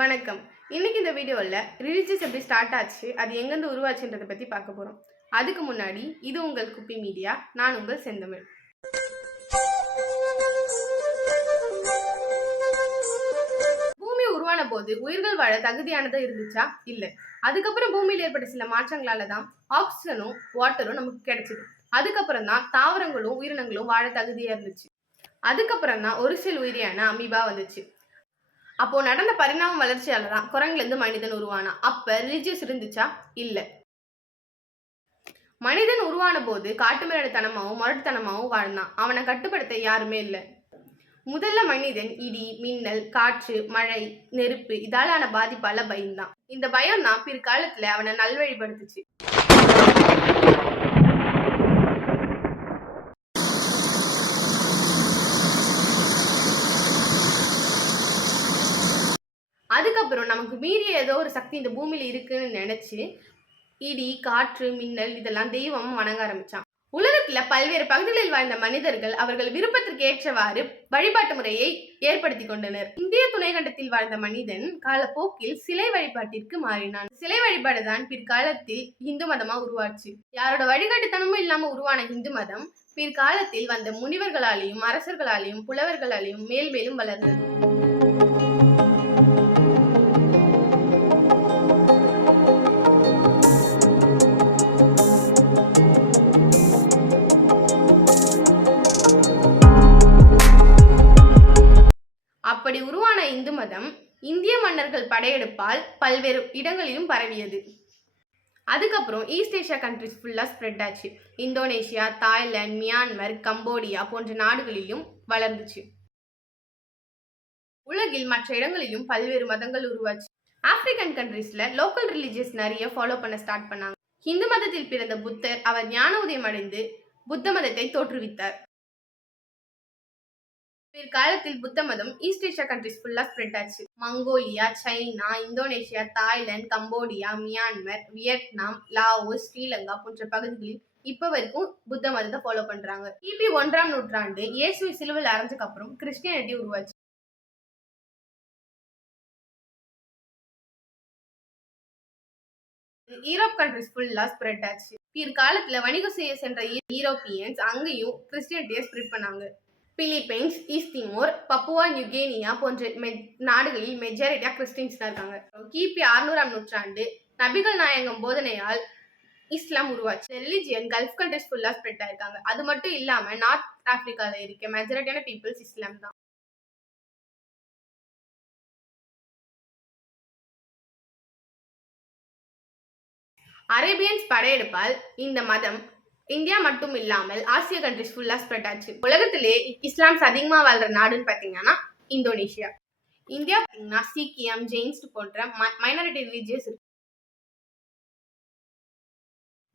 வணக்கம். இன்னைக்கு இந்த வீடியோவில் ரிலீஜியஸ் எப்படி ஸ்டார்ட் ஆச்சு, அது எங்கேருந்து உருவாச்சுன்றதை பற்றி பார்க்க போகிறோம். அதுக்கு முன்னாடி இது உங்கள் குப்பி மீடியா, நான் உங்கள் செந்தமிழ். பூமி உருவான போது உயிர்கள் வாழ தகுதியானதாக இருந்துச்சா? இல்லை. அதுக்கப்புறம் பூமியில் ஏற்பட்ட சில மாற்றங்களால தான் ஆக்சிஜனும் வாட்டரும் நமக்கு கிடைச்சிது. அதுக்கப்புறம் தான் தாவரங்களும் உயிரினங்களும் வாழ தகுதியாக இருந்துச்சு. அதுக்கப்புறம் தான் ஒரு சில உயிரியான அமீபா வந்துச்சு. அப்போ நடந்த பரிணாம வளர்ச்சியால தான் குரங்குலேருந்து மனிதன் உருவானா. அப்ப ரிலீஜியஸ் இருந்துச்சா? இல்லை. மனிதன் உருவான போது காட்டுமிராண்டித்தனமாவும் முரட்டுத்தனமாவும் வாழ்ந்தான். அவனை கட்டுப்படுத்த யாருமே இல்லை. முதல்ல மனிதன் இடி, மின்னல், காற்று, மழை, நெருப்பு இதாலான பாதிப்பால பயந்தான். இந்த பயம் தான் பிற்காலத்துல அவனை நல்வழிப்படுத்துச்சு. அதுக்கப்புறம் நமக்கு மீறிய ஏதோ ஒரு சக்தி இந்த பூமியில இருக்குன்னு நினைச்சு இடி, காற்று, மின்னல் இதெல்லாம் தெய்வம் வணங்க ஆரம்பிச்சான். உலகத்துல பல்வேறு பகுதிகளில் வாழ்ந்த மனிதர்கள் அவர்கள் விருப்பத்திற்கு ஏற்றவாறு வழிபாட்டு முறையை ஏற்படுத்தி கொண்டனர். இந்திய துணைக்கண்டத்தில் வாழ்ந்த மனிதன் காலப்போக்கில் சிலை வழிபாட்டிற்கு மாறினான். சிலை வழிபாடுதான் பிற்காலத்தில் இந்து மதமா உருவாச்சு. யாரோட வழிகாட்டுத்தனமும் இல்லாம உருவான இந்து மதம் பிற்காலத்தில் வந்த முனிவர்களாலேயும் அரசர்களாலேயும் புலவர்களாலேயும் மேல் மேலும் வளர்ந்தது. அப்படி உருவான இந்து மதம் இந்திய மன்னர்கள் படையெடுப்பால் பல்வேறு இடங்களிலும் பரவியது. அதுக்கப்புறம் ஈஸ்ட் ஏஷியா கண்ட்ரிஸ் ஃபுல்லா ஸ்ப்ரெட் ஆச்சு. இந்தோனேஷியா, தாய்லாந்து, மியான்மர், கம்போடியா போன்ற நாடுகளிலும் வளர்ந்துச்சு. உலகில் மற்ற இடங்களிலும் பல்வேறு மதங்கள் உருவாச்சு. ஆப்பிரிக்கன் கண்ட்ரிஸ்ல லோக்கல் ரிலீஜியஸ் நிறைய ஃபாலோ பண்ண ஸ்டார்ட் பண்ணாங்க. இந்து மதத்தில் பிறந்த புத்தர் அவர் ஞான உதயம் அடைந்து புத்த மதத்தை தோற்றுவித்தார். பிற்காலத்தில் புத்த மதம் ஈஸ்ட் ஏஷியா கண்ட்ரிஸ் ஃபுல்லா ஸ்ப்ரெட் ஆச்சு. Mongolia, China, Indonesia, Thailand, Cambodia, Myanmar, Vietnam, Laos, Sri Lanka போன்ற பகுதிகளில் இப்ப வரைக்கும் புத்த மதத்தை ஃபாலோ பண்றாங்க. கிபி 1ஆம் நூற்றாண்டு இயேசுவை சிலுவையில் அரைஞ்சதுக்கு அப்புறம் கிறிஸ்டியானிட்டி உருவாச்சு. யூரோப் கண்ட்ரிஸ் ஃபுல்லா ஸ்ப்ரெட் ஆச்சு. பிற்காலத்துல வணிகம் செய்ய சென்ற யூரோப்பியன்ஸ் அங்கேயும் கிறிஸ்டியானிட்டியை ஸ்ப்ரெட் பண்ணாங்க. Philippines, East Timor, Papua New Guinea போன்ற நாடுகளில் மெஜாரிட்டியா கிறிஸ்டின்ஸ் தான் இருக்காங்க. கிபி 600ஆம் நூற்றாண்டு நபிகள் நாயகம் போதனையால் இஸ்லாம் உருவாச்சு. ரிலிஜியன் கல்ஃப் கண்ட்ரிஸ் ஃபுல்லா ஸ்ப்ரெட் ஆயிருக்காங்க. அது மட்டும் இல்லாம நார்த் ஆப்பிரிக்கால இருக்க மெஜாரிட்டியான பீப்புள்ஸ் இஸ்லாம் தான். அரேபியன்ஸ் படையெடுப்பால் இந்த மதம் இந்தியா மட்டும் இல்லாமல் ஆசிய கண்ட்ரிஸ் ஃபுல்லா ஸ்ப்ரெட் ஆச்சு. உலகத்திலே இஸ்லாம்ஸ் அதிகமா வாழ்ற நாடுன்னு பாத்தீங்கன்னா இந்தோனேஷியா. இந்தியா பாத்தீங்கன்னா சீக்கியம், ஜெயின்ஸ் போன்ற மைனாரிட்டி ரிலீஜியஸ் இருக்கு.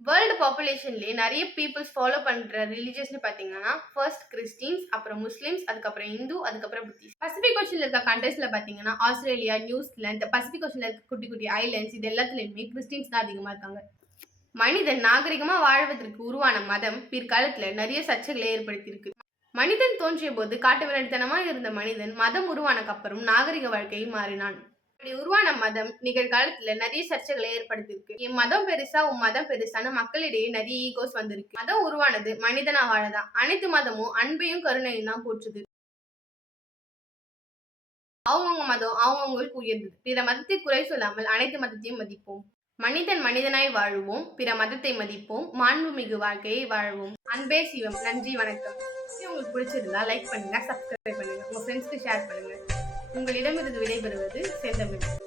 வேர்ல்டு பாப்புலேஷன்லயே நிறைய பீப்புள்ஸ் ஃபாலோ பண்ற ரிலீஜியஸ்னு பாத்தீங்கன்னா ஃபர்ஸ்ட் கிறிஸ்டின்ஸ், அப்புறம் முஸ்லிம்ஸ், அதுக்கப்புறம் இந்து, அதுக்கப்புறம் புத்திஸ்ட். பசிபிக் ஓஷன்ல இருக்க கண்ட்ரிஸ்ல பாத்தீங்கன்னா ஆஸ்திரேலியா, நியூசிலாந்து, பசிபிக் ஓஷன்ல இருக்க குட்டி குட்டி ஐலாண்ட்ஸ் இது எல்லாத்துலயுமே கிறிஸ்டின்ஸ் தான் அதிகமா இருக்காங்க. மனிதன் நாகரிகமா வாழ்வதற்கு உருவான மதம் பிற்காலத்துல நிறைய சர்ச்சைகளை ஏற்படுத்தியிருக்கு. மனிதன் தோன்றிய போது காட்டுமிராண்டித்தனமா இருந்த மனிதன் மதம் உருவானக்கு அப்புறம் நாகரிக வாழ்க்கையை மாறினான். இப்படி உருவான மதம் நிகழ்காலத்துல நிறைய சர்ச்சைகளை ஏற்படுத்தியிருக்கு. என் மதம் பெருசா உன் மதம் பெருசான மக்களிடையே நிறைய ஈகோஸ் வந்திருக்கு. மதம் உருவானது மனிதனா வாழதான். அனைத்து மதமும் அன்பையும் கருணையும் தான் போற்றுது. அவங்கவுங்க மதம் அவங்கவுங்களுக்கு உயர்ந்தது. பிற மதத்தை குறை சொல்லாமல் அனைத்து மதத்தையும் மதிப்போம். மனிதன் மனிதனாய் வாழுவோம், பிற மதத்தை மதிப்போம், மாண்புமிகு வாழ்க்கையை வாழ்வோம். அன்பே சிவம். நன்றி, வணக்கம். உங்களுக்கு பிடிச்சிருந்தா லைக் பண்ணுங்க, சப்ஸ்கிரைப் பண்ணுங்க, உங்க ஃப்ரெண்ட்ஸ்க்கு ஷேர் பண்ணுங்க. உங்களிடமிருந்து விடைபெறுவது செந்தமிழ்.